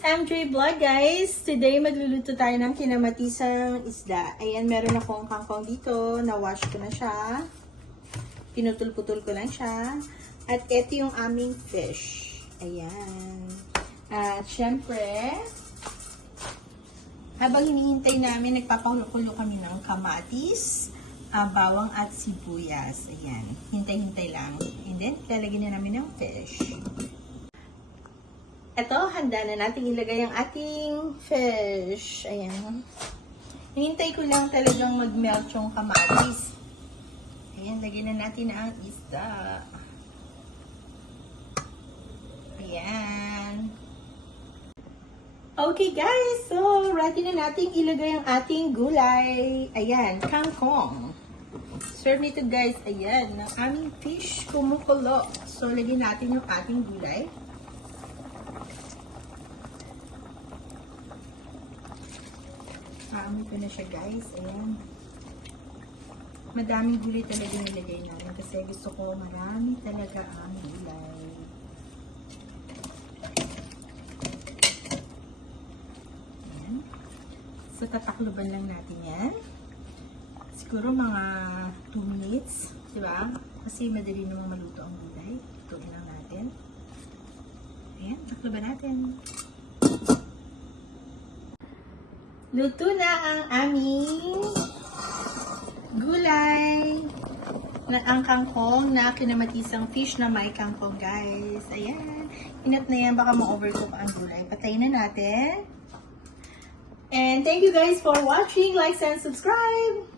MJ Vlog, guys. Today, magluluto tayo ng kinamatisang isda. Ayan, meron akong kangkong dito. Na-wash ko na siya. Pinutol-putol ko lang siya. At ito yung aming fish. Ayan. At syempre, habang hinihintay namin, nagpapakulo kami ng kamatis, bawang at sibuyas. Ayan. Hintay-hintay lang. And then, lalagyan na namin ng fish. Ito, handa na natin ilagay ang ating fish. Ayan. Hinintay ko lang talagang mag-melt yung kamatis. Ayan, lagyan na natin ang isda. Ayan. Okay guys, so ready na natin ilagay ang ating gulay. Ayan, kangkong. Serve nito guys, ayan, ng aming fish kumukulo. So, lagyan natin yung ating gulay. Maamoy ko na siya guys. Ayan. Madaming gulay talaga nilagay namin kasi gusto ko marami talaga ang gulay. Ayan. So tatakluban lang natin yan. Siguro mga 2 minutes. Diba? Kasi madali namang maluto ang gulay. Lutuin lang natin. Ayan. Takluban natin. Luto na ang aming gulay na ang kangkong na kinamatisang fish na may kangkong, guys. Ayan. Inat na yan. Baka ma-overcook ang gulay. Patayin na natin. And thank you guys for watching. Like and subscribe.